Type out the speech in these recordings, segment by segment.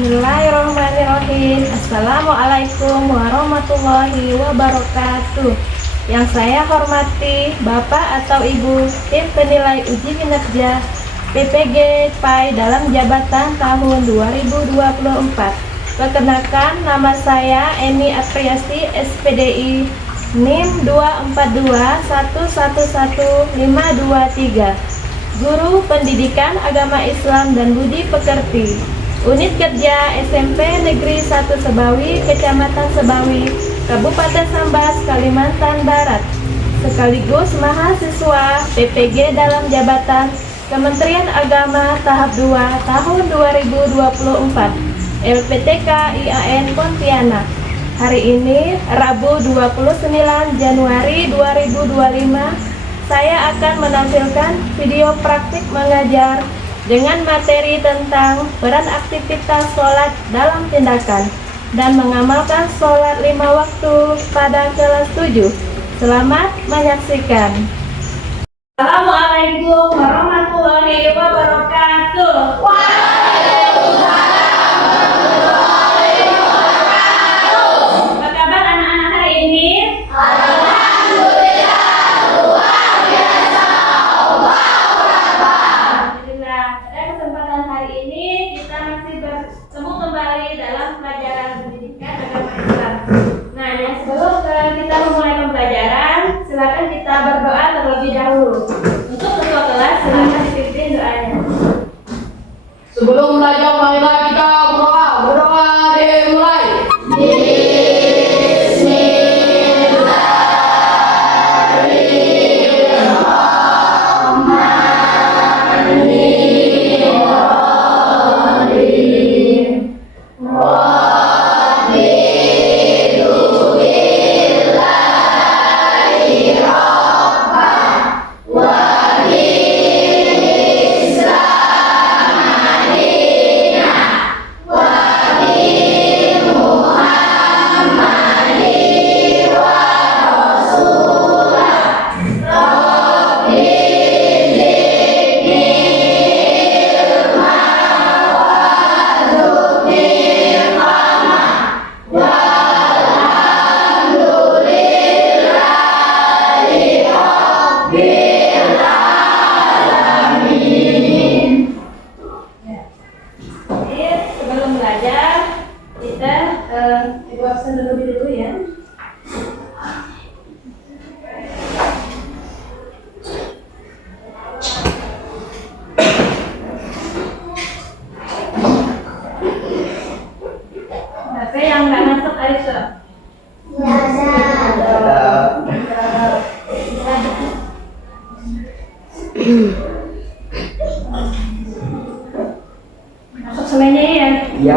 Bismillahirrahmanirrahim. Assalamualaikum warahmatullahi wabarakatuh. Yang saya hormati Bapak atau Ibu tim penilai uji kinerja PPG PAI dalam jabatan tahun 2024. Perkenalkan, nama saya Emi Apriasi, SPDI NIM 242111523, Guru Pendidikan Agama Islam dan Budi Pekerti, Unit Kerja SMP Negeri 1 Sebawi, Kecamatan Sebawi, Kabupaten Sambas, Kalimantan Barat, sekaligus mahasiswa PPG dalam jabatan Kementerian Agama tahap 2 tahun 2024, LPTK IAIN Pontianak. Hari ini, Rabu 29 Januari 2025, saya akan menampilkan video praktik mengajar dengan materi tentang peran aktivitas sholat dalam tindakan dan mengamalkan sholat 5 waktu pada kelas 7. Selamat menyaksikan. Assalamualaikum warahmatullahi wabarakatuh. Apa kabar anak-anak hari ini? Silakan kita berdoa terlebih dahulu. Untuk ketua kelas, silakan dipimpin doanya. Sebelum belajar, marilah kita berdoa. Berdoa dimulai. Sebelum belajar, kita ibu absen dulu ya. HP yang nggak masuk Aisyah. Masuk semuanya ya? Ya.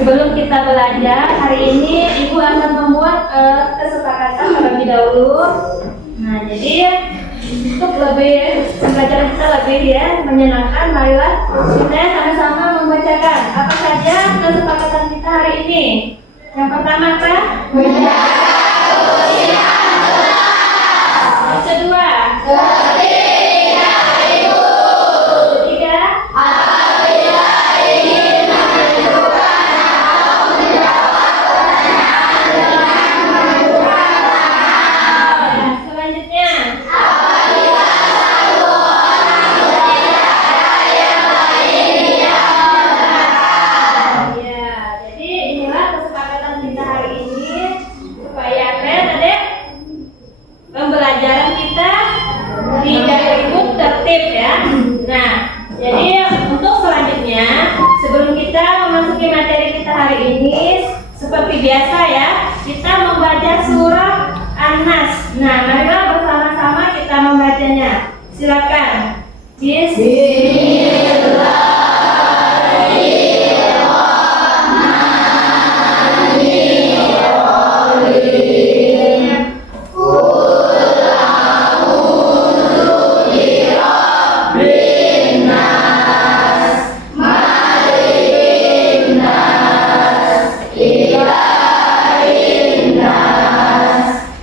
Sebelum kita belajar, hari ini Ibu akan membuat kesepakatan terlebih dahulu. Nah, jadi untuk pembelajaran kita lebih menyenangkan, marilah kita sama-sama membacakan apa saja kesepakatan kita hari ini. Yang pertama apa? Yang kedua? Pembelajaran kita tidak ikut tertib ya. Nah, jadi untuk selanjutnya, sebelum kita memasuki materi kita hari ini, seperti biasa ya, kita membaca surah An-Nas. Nah, marilah bersama-sama kita membacanya. Silakan. Bismillah.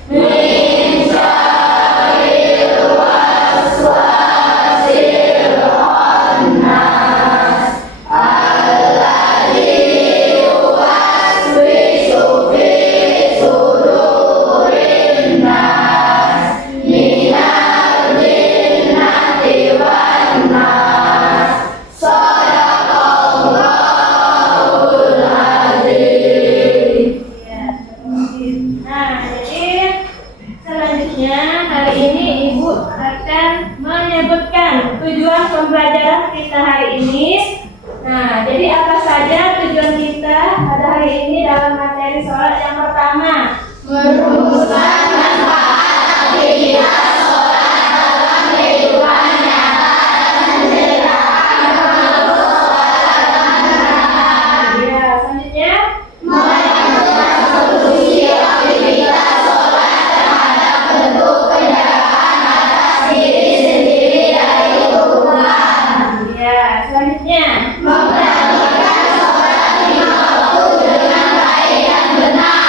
Min syarril hari ini Ibu akan menyebutkan tujuan pembelajaran kita hari ini. Nah, jadi apa saja tujuan kita pada hari ini dalam materi sholat? Yang pertama, merumuskan manfaat aktivitas sholat dalam kehidupan nyata dan menciptakan pengaruh sholat dalam masyarakat. ya, selanjutnya, Menentukan solusi aktivitas sholat terhadap bentuk penjagaan atas diri sendiri dari lingkungan. ya, selanjutnya, Memperhatikan sholat lima waktu dengan baik dan benar.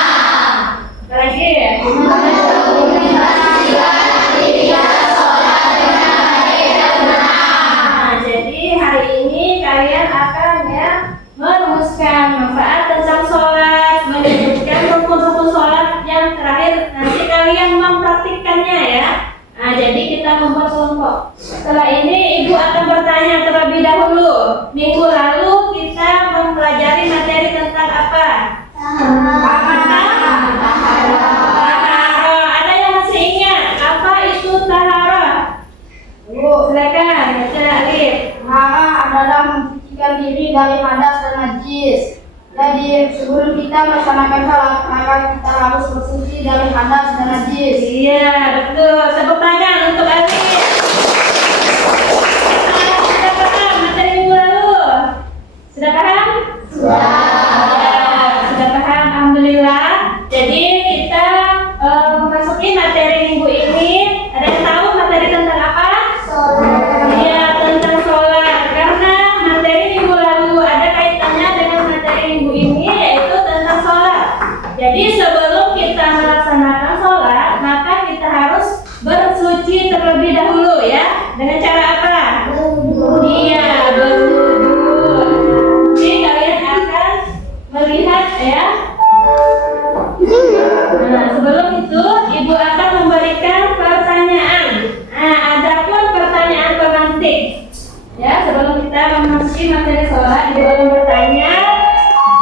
apa lagi? Mendokumentasikan aktivitas sholat dengan baik dan benar. Nah, jadi hari ini kalian akan merumuskan manfaat tentang sholat, menyebutkan rukun-rukun sholat yang terakhir. Nanti kalian mempraktikkannya ya. Nah, jadi kita membuat kelompok. Setelah ini Ibu akan bertanya terlebih dahulu. Minggu lalu kita mempelajari materi tentang apa? Taharah. Ada yang masih ingat apa itu taharah? Silakan baca Alif. Taharah adalah mensucikan diri dari hadas dan najis. Jadi sebelum kita melaksanakan salat, maka kita harus bersuci dari hadas dan najis. Iya, betul. Tepuk tangan untuk Alif. Sudah paham materi minggu lalu? Sudah paham? Ya, sudah paham. Alhamdulillah. Jadi kita memasuki materi minggu ini. Ada yang tahu materi tentang apa? Iya, tentang sholat. Karena materi minggu lalu ada kaitannya dengan materi minggu ini, yaitu tentang sholat. Jadi sebelum kita melaksanakan sholat, maka kita harus bersuci terlebih dahulu ya. Dengan cara apa? Iya, berwudu. Jadi kalian akan melihat ya. Nah, sebelum itu Ibu akan memberikan pertanyaan. Nah, adapun pertanyaan pemantik. Ya, sebelum kita memasuki materi sholat, Ibu akan bertanya,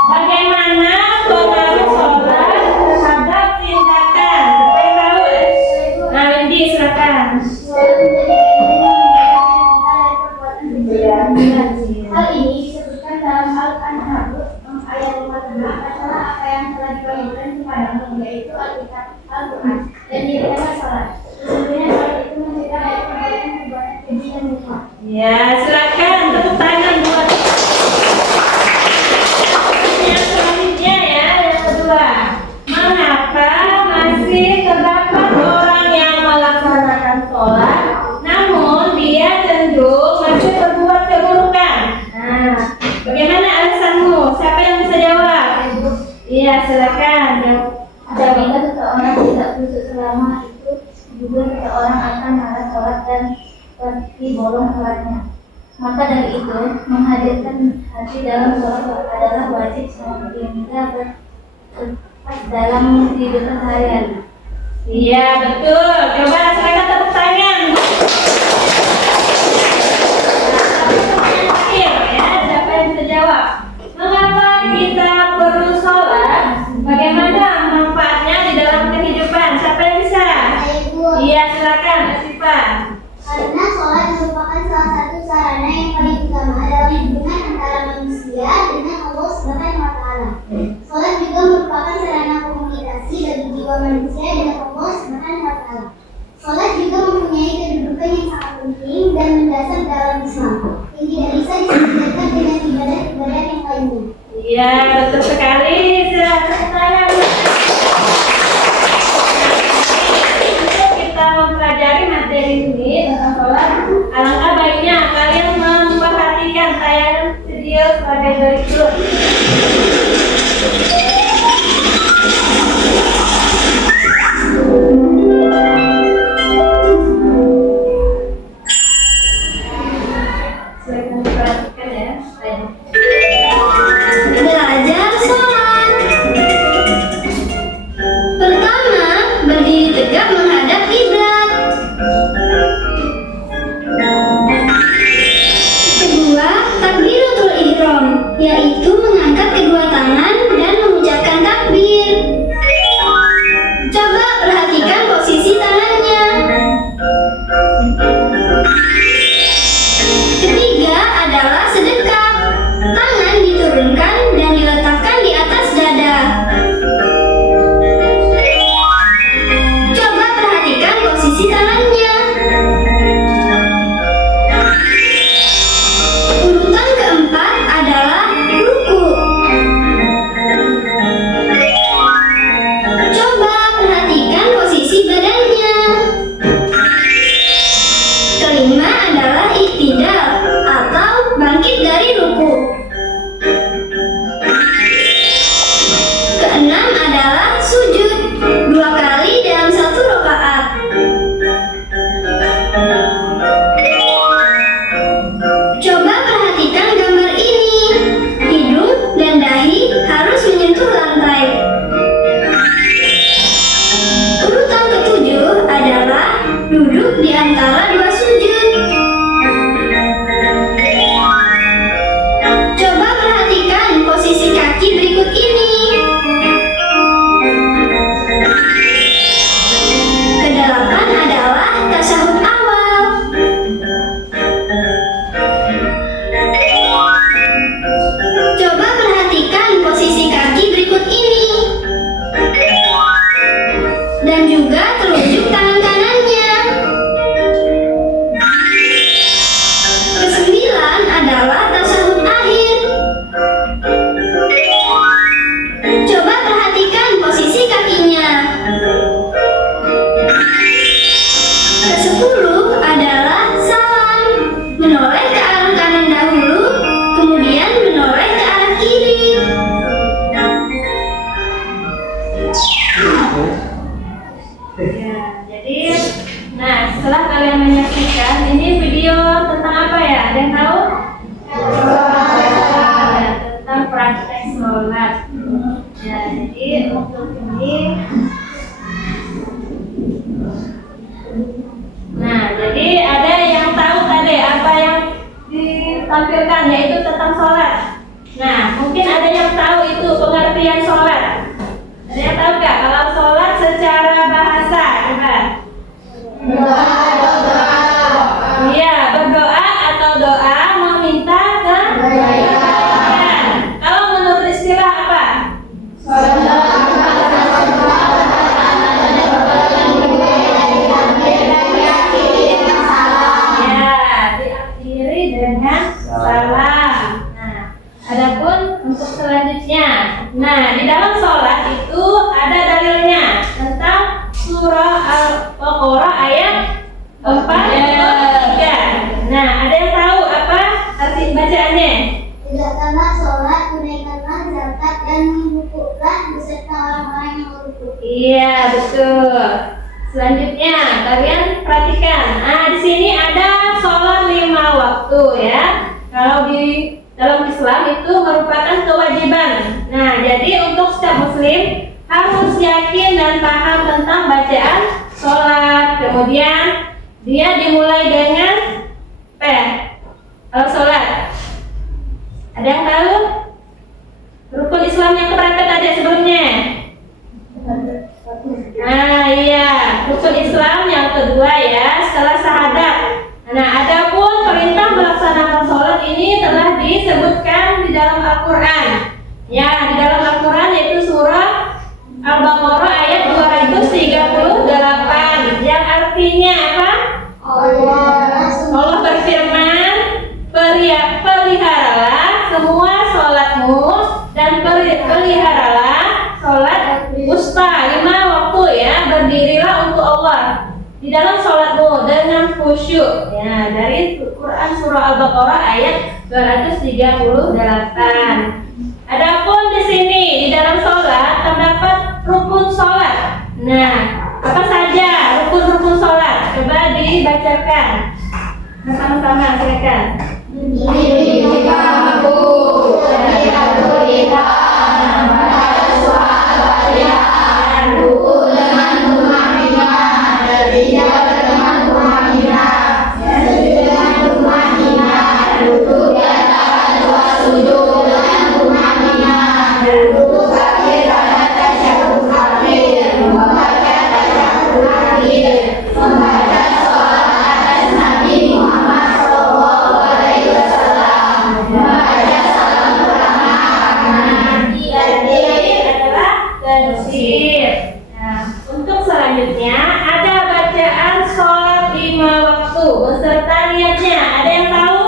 bagaimana pengaruh sholat terhadap tindakan? Siapa yang tahu? Nah, Windy, silakan. Hal ini disebutkan dalam Al-Ankabut ayat 55 masalah apa yang telah diwahyukan kepadamu, yaitu Alkitab, Al-Quran, dan dirikanlah salat. Sesungguhnya salat itu mencegah dari perbuatan keji dan munkar. Ya, silakan tepuk tangan buat. Yang selanjutnya ya, yang kedua. Mengapa masih terdapat orang yang melaksanakan sholat, namun dia cenderung masih berbuat keburukan? Nah, bagaimana alasanmu? Siapa yang bisa jawab? Iya, silakan. Apabila seseorang tidak khusyuk selama itu, juga seseorang akan malas sholat dan seperti bolong sholatnya. Maka dari itu, menghadirkan hati dalam sholat adalah wajib sehingga berpas dalam kehidupan sehari-hari. Iya, betul. Coba silakan tepuk tangan. Pertanyaan terakhir ya, siapa yang bisa jawab? Mengapa kita perlu sholat? Bagaimana manfaatnya di dalam kehidupan? Siapa yang bisa? Iya, silakan, Asifa. Karena sholat merupakan salah satu sarana yang paling utama dalam hubungan antara manusia dengan Allah Subhanahu wa Ta'ala. Sholat juga merupakan sarana komunikasi bagi jiwa manusia dengan Allah Subhanahu wa Ta'ala. Sholat juga mempunyai kedudukan yang sangat penting dan mendasar dalam Islam, yang tidak bisa disesuaikan dengan ibadah-ibadah yang lainnya. Iya, betul sekali. Silakan tepuk tangan. Untuk kita mempelajari materi ini tentang sholat, alangkah baiknya kalian memperhatikan tayangan video sebagai berikut. Silakan diperhatikan ya. Belajar sholat. Pertama, berdiri tegak menghadap kiblat. Kedua, takbiratul ihram, yaitu mengangkat antara dua sujud. Coba perhatikan posisi kaki berikut ini. Kedelapan adalah tasyahud awal. Coba perhatikan posisi kaki berikut ini. Dan juga telunjuk tangan kanannya. Kesembilan adalah tasyahud akhir. Coba perhatikan posisi kakinya. Kesepuluh adalah salam, menoleh ke arah kanan dahulu, kemudian menoleh ke arah kiri. Ya, jadi, nah setelah kalian menyaksikan, ini video tentang apa ya? Ada yang tahu? Ya, tentang praktek sholat. Ya, jadi untuk ini, nah jadi ada yang tahu tadi apa yang ditampilkan yaitu tentang sholat. Nah, mungkin ada yang tahu itu pengertian sholat. Ada yang tahu nggak kalau sholat secara bahasa? Coba. Iya, berdoa atau doa meminta kebaikan. Kalau menurut istilah apa? Ya, diakhiri dengan salam. Nah, adapun untuk selanjutnya, nah di dalam sholat itu ada dalilnya tentang surah Al-Baqarah ayat 4-3. Nah, ada yang tahu apa arti bacaannya? Tegakkanlah sholat, tunaikanlah zakat, dan rukuklah beserta orang-orang yang merukuk. Iya, betul. Selanjutnya, kalian perhatikan. Nah, di sini ada sholat 5 waktu ya. Kalau di dalam Islam itu merupakan kewajiban. Nah, jadi untuk setiap muslim harus yakin dan paham tentang bacaan sholat. Kemudian dia dimulai dengan apa ya? Kalau sholat, ada yang tahu? Rukun Islam yang keberapa tadi sebelumnya? Nah, iya, rukun Islam yang kedua ya, setelah syahadat. Nah, adapun perintah melaksanakan sholat ini telah disebutkan di dalam Al-Quran. Ya, di dalam Al-Quran yaitu surah Al-Baqarah ayat 238, yang artinya apa? Allah berfirman, peliharalah semua sholatmu dan peliharalah sholat wusta 5 waktu ya, berdirilah untuk Allah di dalam sholatmu dengan khusyuk. Ya, dari Quran surah Al-Baqarah ayat 238. Adapun di sini di dalam sholat terdapat rukun sholat. Nah, apa saja rukun-rukun sholat? Coba dibacakan. Sama-sama, silakan. Untuk selanjutnya ada bacaan sholat 5 waktu beserta niatnya. Ada yang tahu?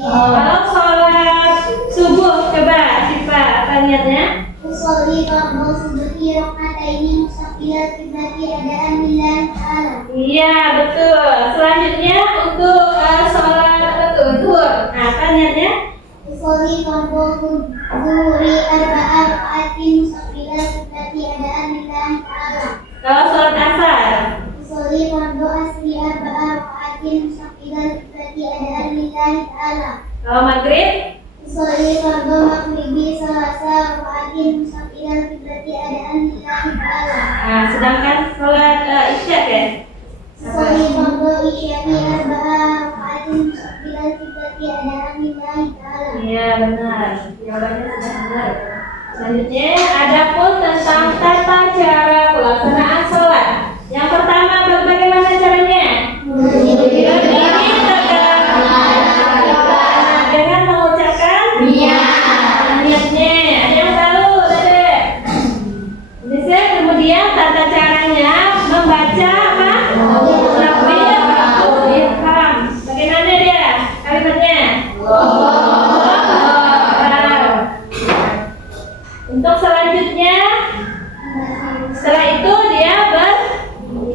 Kalau sholat subuh, coba Siva, apa niatnya? Usolli fardhu subhi raka'ataini mustaqbilal qiblati adaan lillahi ta'ala. Iya, betul. Selanjutnya untuk sholat apa tuh? Zuhur. Nah, apa niatnya? Usolli fardhu zuhri arba'a raka'atin mustaqbilal qiblati adaan lillahi ta'ala. Kalau sholat asar? Usolli fardhu asri arba'a raka'atin mustaqbilal qiblati adaan lillahi ta'ala. Kalau maghrib? Usolli fardhu maghribi salasa raka'atin mustaqbilal qiblati adaan lillahi ta'ala. Nah, sedangkan sholat isya ya? Usolli fardhu isyami arba'a raka'atin bilal fitrati adaan lillahi ta'ala. Iya benar, jawabannya sudah benar. Selanjutnya, adapun tentang tata cara pelaksanaan sholat. Yang pertama, bagaimana caranya? Berdiri tegak dengan mengucapkan niatnya. Ada yang tahu, Dede? Bisa kemudian tata caranya membaca apa? Takbir, ihram. Bagaimana dia kalimatnya? Untuk selanjutnya, setelah itu dia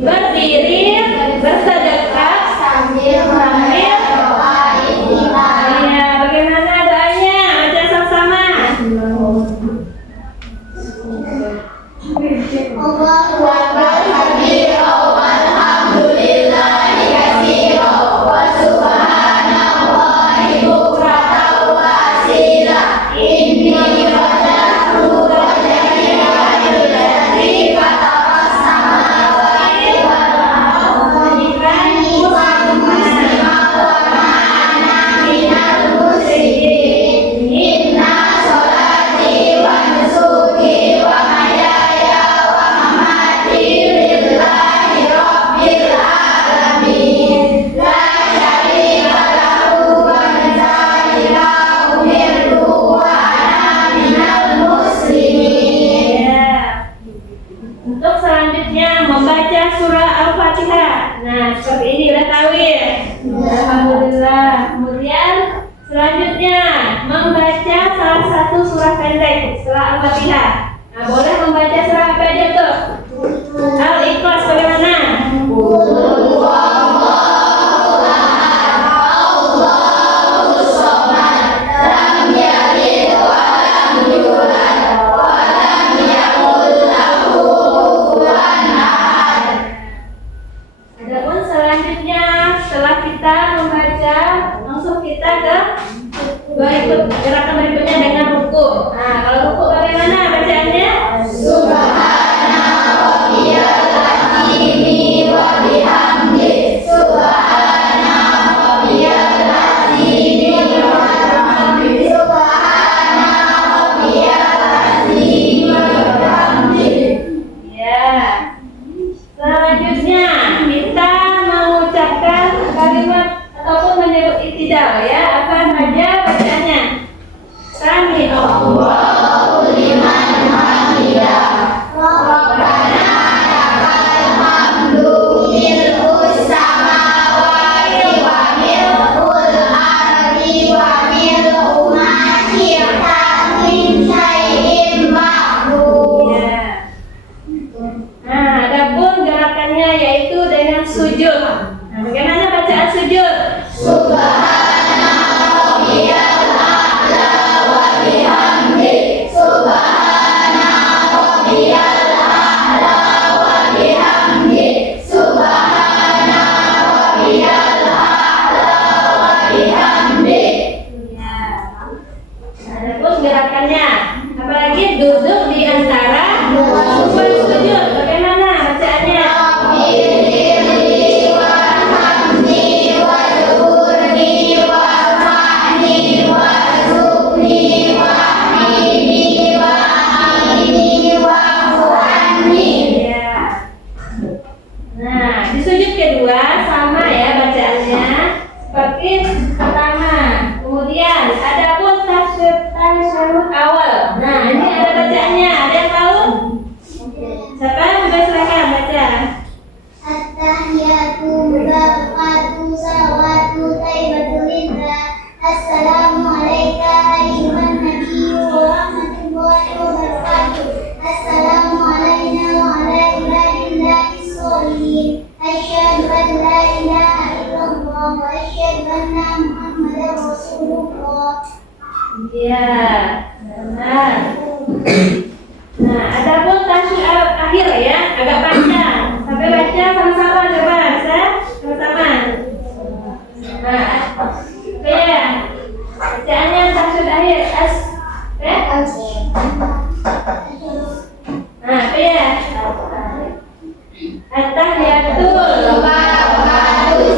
berdiri, bersedekah sambil doa iftitah. Iya, bagaimana doanya? Baca sama-sama. Allahu akbar kabira walhamdulillahi katsira wa subhanallahi bukratan wa asila. Inni wajjahtu wajhiya lillazi fatara samawati wal arda hanifan musliman wa ma ana minal musyrikin. Inna sholati wa nusuki wa mahyaya wa mamati lillahi rabbil alamin. La syarika lahu wa bidzalika umirtu wa ana minal muslimin. Ya. Untuk selanjutnya membaca surah Al-Fatihah. Nah, seperti ini udah tahu ya. Alhamdulillah. Kemudian selanjutnya membaca salah satu surah pendek setelah Al-Fatihah. Nah, boleh membaca surah apa aja tuh? Al-Ikhlas bagaimana? Adapun selanjutnya setelah kita membaca, langsung kita ke gerakan berikutnya dengan ruku. Nah, kalau ruku bagaimana bacaannya? Ya. Selanjutnya kita mengucapkan kalimat ataupun menyebut iktidal ya. Apa saja bacaannya? Sami Allahu liman hamidah. Rabbana lakal hamdu mil'us samawati wa mil'ul ardi wa mil'u ma syi'ta min syai'in ba'du. Ya. Nah, adapun gerakannya yaitu dengan sujud. Nah, bagaimana bacaan sujud? Ya. Adapun gerakannya, apalagi duduk di antara supaya sujud. Bagaimana bacaannya? Ya. Nah, di sujud kedua sama ya bacaannya seperti pertama. Kemudian adapun tasyahud awal. Nah, ini ada bacaannya. Ada yang tahu? Siapa? Coba silakan baca. At-tahiyatu mubarakatu salawatu taibatu lillah. Assalamu alayka ayyuhan nabiyyu wa rahmatullahi wa barakatuh. Assalamu alayna wa ala ibadillahi sholihin. Asyhadu an la ilaha illallah wa asyhadu anna Muhammadar Rasulullah. Ya, benar. Nah, adapun tasyahud akhir ya, agak panjang. Sampai baca sama-sama coba, bisa? Sama-sama. Nah, ya. Bacaannya tasyahud akhir. Nah, ya. At-tahiyatul Barakatuh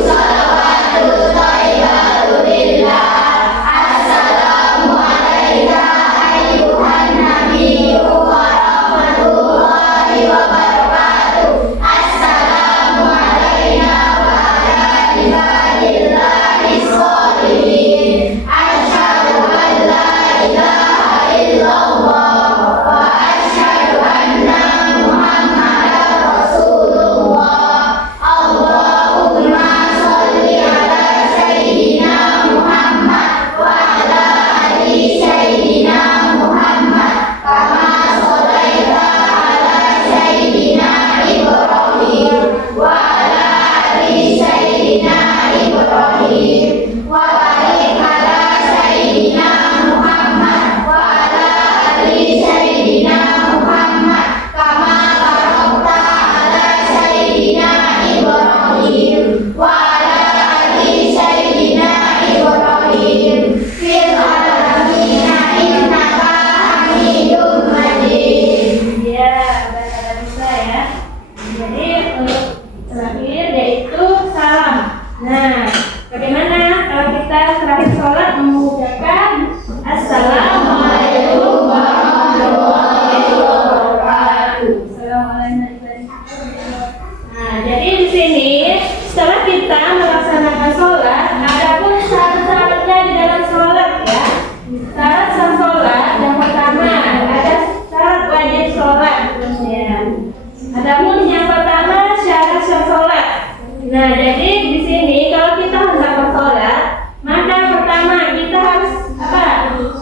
Nah, jadi di sini kalau kita hendak bersolat, maka pertama kita harus apa?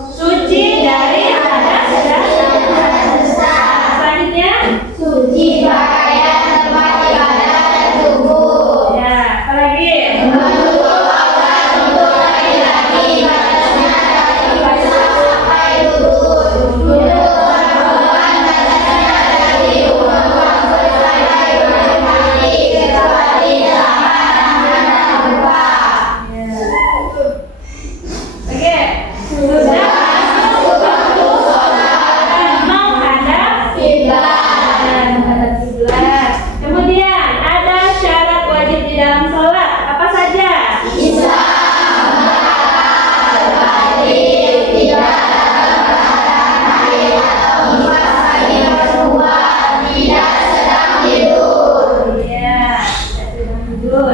Suci dari hadas dan selanjutnya Suci pakaian, tempat ibadah, dan tubuh. ya, apalagi Menutup aurat untuk laki-laki batasnya dari wajah sampai lutut. Untuk perempuan batasnya dari umur sampai bulan kaki kecuali tangan dan muka. oke, sudah masuk waktu sholat dan menghadap Kiblat. dan menghadap kiblat. Kemudian ada syarat wajib di dalam sholat apa saja? Iya, tidak sedang tidur.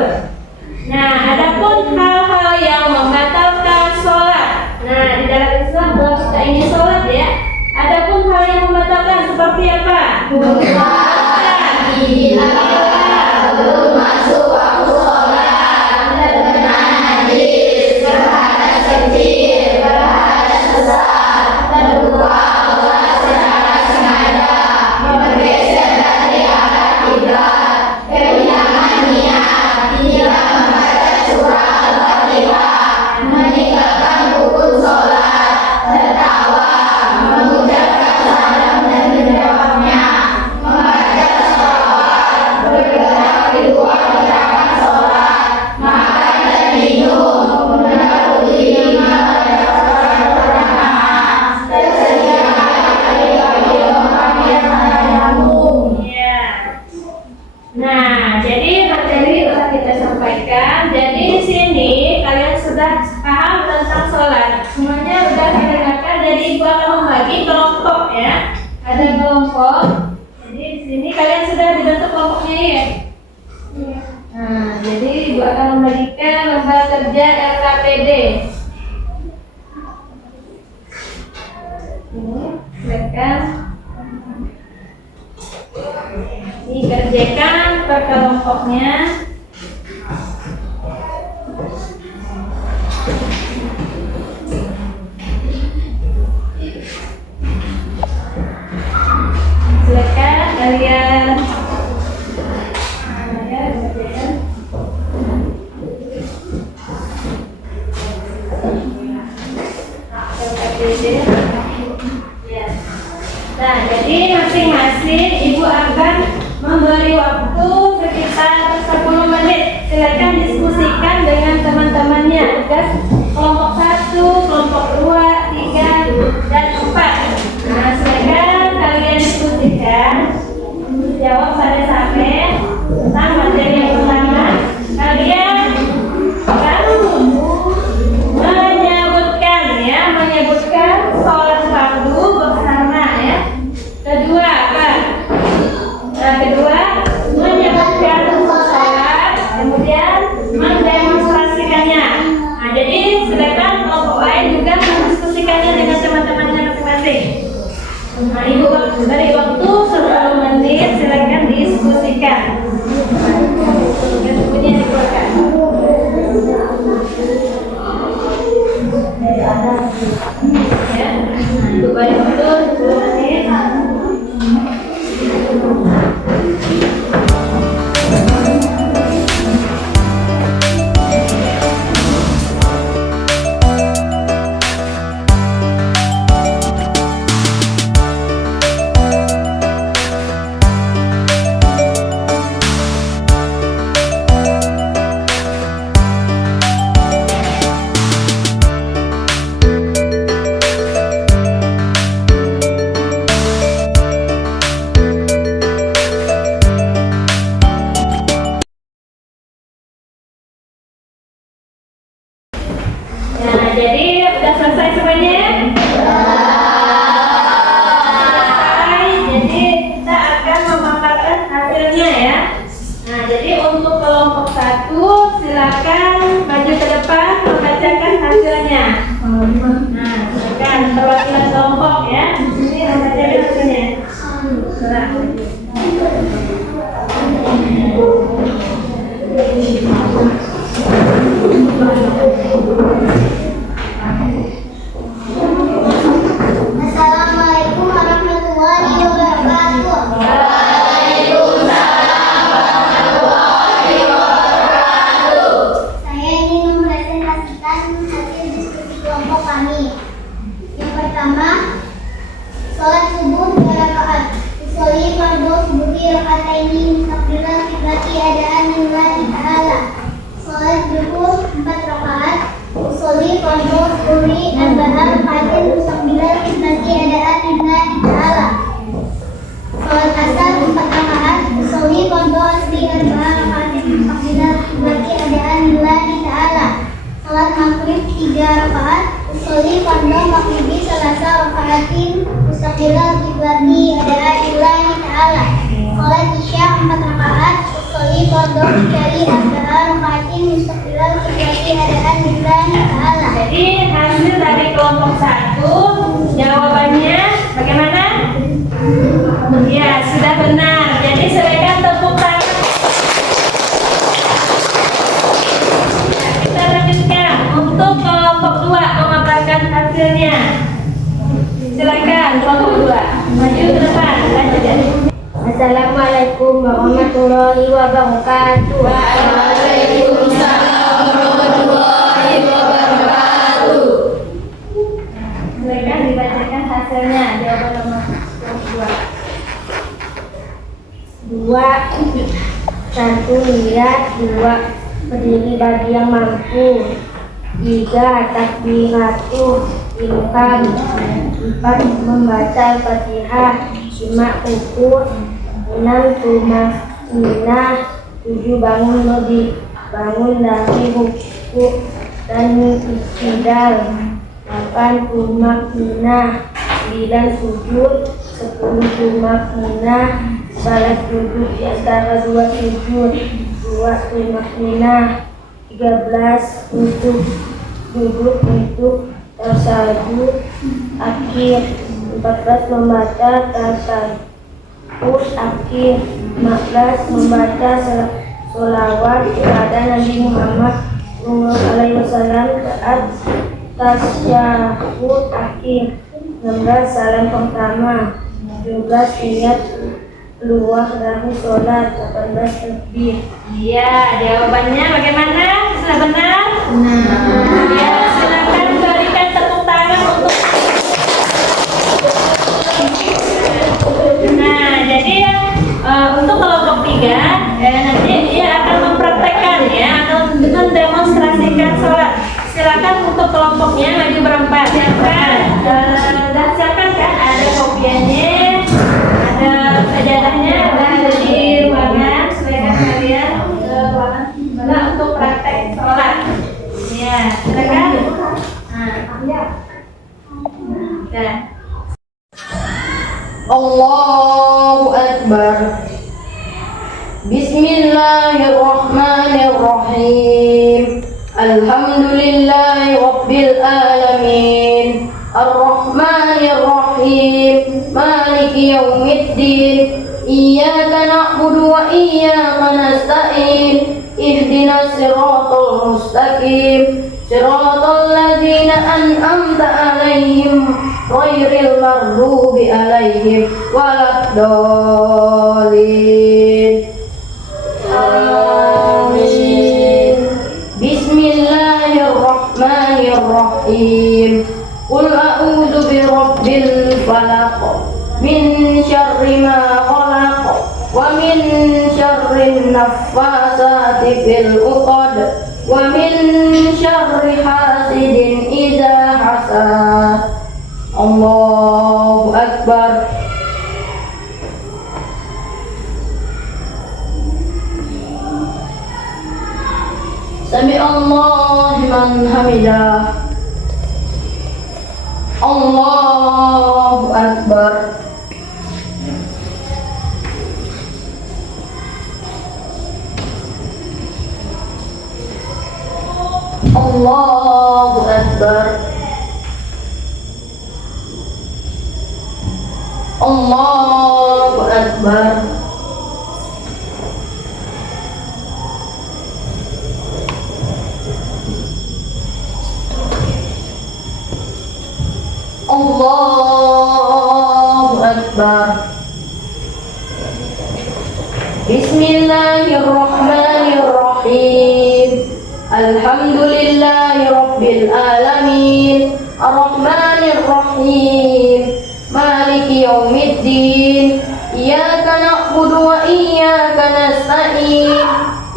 Nah, adapun hal-hal yang membatalkan sholat. Nah, di dalam Islam kalau kita ingin sholat ya, adapun hal yang membatalkan seperti apa? Belum masuk waktu sholat, terkena najis, berhadas kecil, berhadas besar, terbuka aurat secara sengaja, bergeser dari arah kiblat, kehilangan niat, tidak membaca surah Al-Fatihah, meninggalkan rukun sholat, tertawa, mengucapkan salam dan menjawabnya, membaca sholawat, bergerak di luar gerakan sholat, makan dan minum, mendahului imam pada sholat berjamaah, tersediakan bagi orang yang tayamum. Iya. Nah, jadi materi telah kita sampaikan. Jadi di sini kalian sudah paham tentang sholat. Semuanya sudah didengarkan. Jadi ibu akan membagi kelompok ya. Ada kelompok. Jadi di sini kalian sudah dibentuk kelompoknya ya. Nah, jadi ibu akan membagikan lembar kerja LKPD. Ini, silakan dikerjakan per kelompoknya. Silakan kalian kerjakan. LKPD. Ya. Nah, jadi masing-masing ibu akan memberi waktu sekitar 10 menit. Silakan Assalamualaikum warahmatullahi wabarakatuh. Saya ingin mempresentasikan hasil diskusi kelompok kami. Yang pertama, sholat subuh 2 rakaat. Usolli fardhu subuhi rakataini mustaqbilan qiblati adaan lillahi ta'ala. Sholat zuhur 4 rakaat. Usolli fardhu subuhi arba'an rakaatin mustaqbilan qiblati adaan lillahi ta'ala. Sholat asar 4 rakaat. Usolli fardhu asri arba'an rakaatin mustaqbilan qiblati adaan lillahi ta'ala. Sholat maghrib 3 rakaat. Usolli fardhu maghribi salasa rakaatin mustaqbilan qiblati adaan lillahi ta'ala. Sholat isya 4 rakaat. Usolli fardhu isya'i arba'an rakaatin mustaqbilan qiblati adaan lillahi ta'ala. Jadi hasil dari kelompok 1 jawabannya bagaimana? Ya, sudah benar. Jadi silakan tepuk tangan. Ya, kita lanjutkan untuk kelompok 2 memaparkan hasilnya. Silakan kelompok 2 maju ke depan. Lanjut ya. Assalamualaikum warahmatullahi wabarakatuh. Silakan dibacakan hasilnya. Jawaban nomor 2. 1 niat, 2 berdiri bagi yang mampu, 3 takbiratul ihram, 4 membaca Al-Fatihah, 5 ukur, 6 tumaninah, 7 bangun dari ruku dan iktidal, 8 tumaninah, 9 sujud, 10 tumaninah, salat duduk di antara 2 sujud, 2 tumaninah, 13 untuk duduk untuk tasyahud akhir, 14 membaca tasyahud akhir, 15 membaca sholawat kepada Nabi Muhammad SAW saat tasyahud akhir, 16 salam pertama, 17 niat keluar dari sholat, 18 takbir. Iya, jawabannya bagaimana? Sudah benar? Ya, silakan berikan tepuk tangan untuk. Nah, jadi untuk kelompok 3 nanti dia akan mempraktekkan ya atau mendemonstrasikan sholat. Silakan untuk kelompoknya maju berempat. Silakan silakan kan ada kopiannya, ada sajadahnya, ada di ruangan. Silakan kalian ke ruangan sebelah untuk praktek sholat. Ya, silakan. Nah, ya. Allahu Akbar. Bismillahirrahmanirrahim. Alhamdulillahi Rabbil Alamin. Ar-Rahmanirrahim. Maliki yaumiddin. Iyyaka na'budu wa iyyaka nasta'in. Ihdinas siratal mustaqim. Siratal ladzina an'amta 'alaihim ghairil maghdubi 'alaihim waladdallin. Amin. Bismillahirrahmanirrahim. Qul a'udzu birabbil falaq min syarri ma khalaq wa min syarrin naffasati fil 'uqad wa min syarri hasidin idza hasad. Allahu Akbar. Sami Allah liman hamidah. Allahu Akbar. Allahu Akbar. Allahu Akbar. Akbar. Bismillahirrahmanirrahim. Alhamdulillahi rabbil alamin. Ar-Rahmanir Rahim. Maliki yaumiddin. Iyyaka na'budu wa iyyaka nasta'in.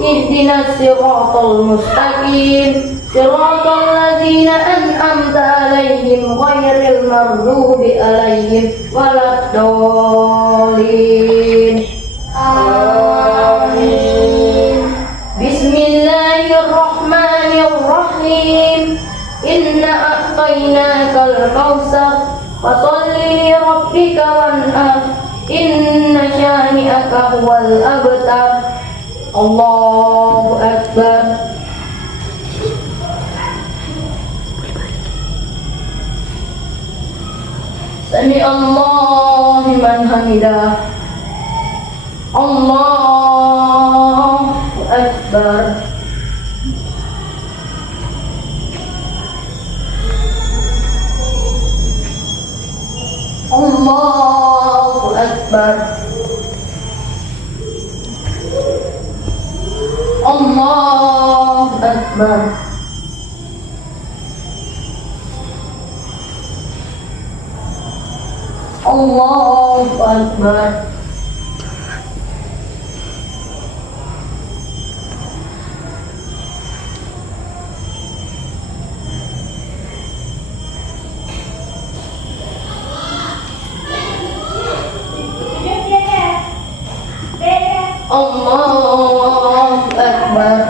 Ihdinas siratal mustaqim. Siratal ladzina an'amta 'alaihim ghairil maghdubi 'alaihim waladdallin. Amin. Bismillahirrahmanirrahim. Inna a'tainakal kautsar fasholli li rabbika wanhar. Inna syani'aka huwal abtar. Allahu Akbar. Sami Allahu liman hamidah. Allahu Akbar. Allahu Akbar. Allahu Akbar. Allahu Akbar. Allahu Akbar.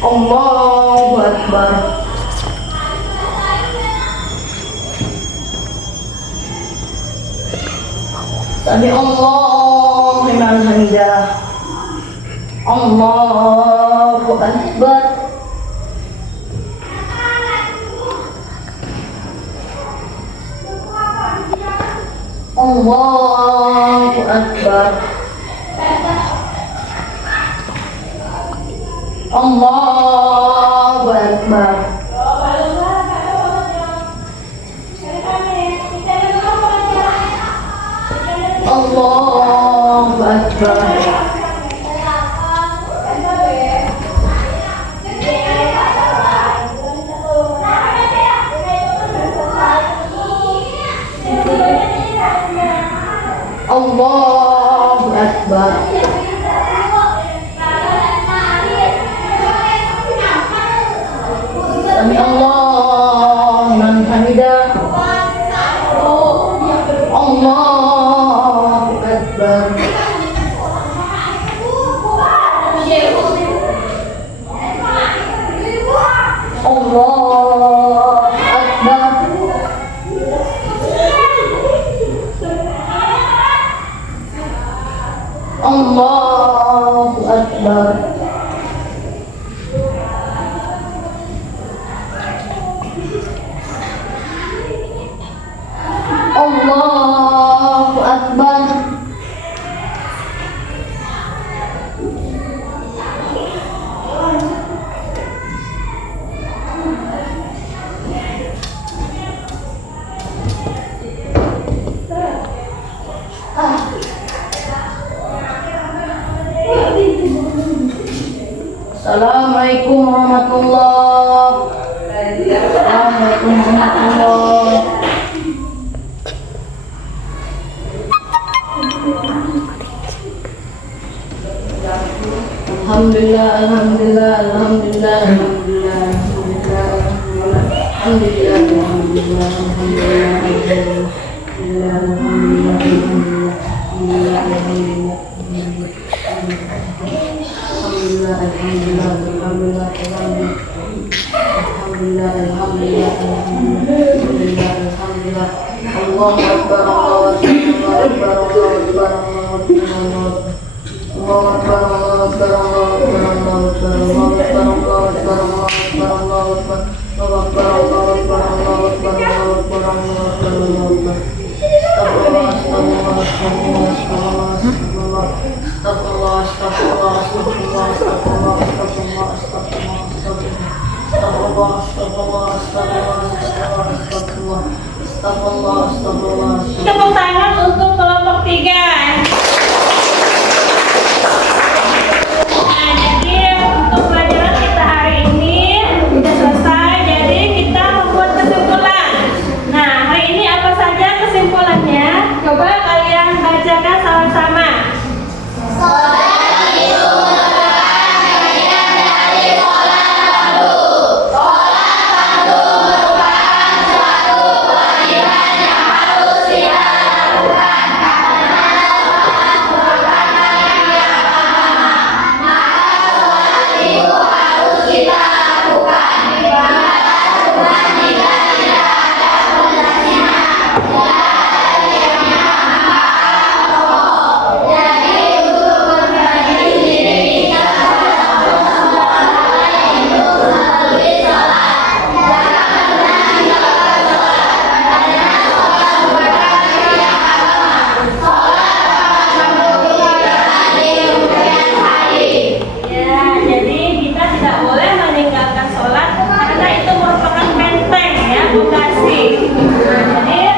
Allahu Akbar. Sami Allahu liman hamidah. Allahu Akbar. Allahu Akbar. Allahu Akbar. Allahu Akbar. Allahu Akbar. Sami Allahu liman hamidah. Allahu Akbar. Allahu Akbar. Allahu Akbar. Allahu Akbar. Assalamualaikum warahmatullahi wabarakatuh. Assalamualaikum warahmatullahi Alhamdulillah, alhamdulillah, alhamdulillah, alhamdulillah, alhamdulillah, alhamdulillah, Allahu Akbar, Allahu Akbar, Allahu Akbar, Allahu Akbar, Allahu Akbar, Allahu Akbar, Allahu Akbar, Allahu Akbar, Allahu Akbar, Allahu Akbar, Allahu Akbar, Allahu Akbar, Allahu Akbar, Allahu Akbar, Allahu Akbar, Allahu Akbar, Allahu Akbar. Tepuk tangan untuk kelompok 3. Nah, jadi untuk pelajaran kita hari ini sudah selesai. Jadi kita membuat kesimpulan. Nah, hari ini apa saja kesimpulannya? Coba kalian bacakan sama-sama. Sholat karena itu merupakan benteng ya, fondasi. Nah, jadi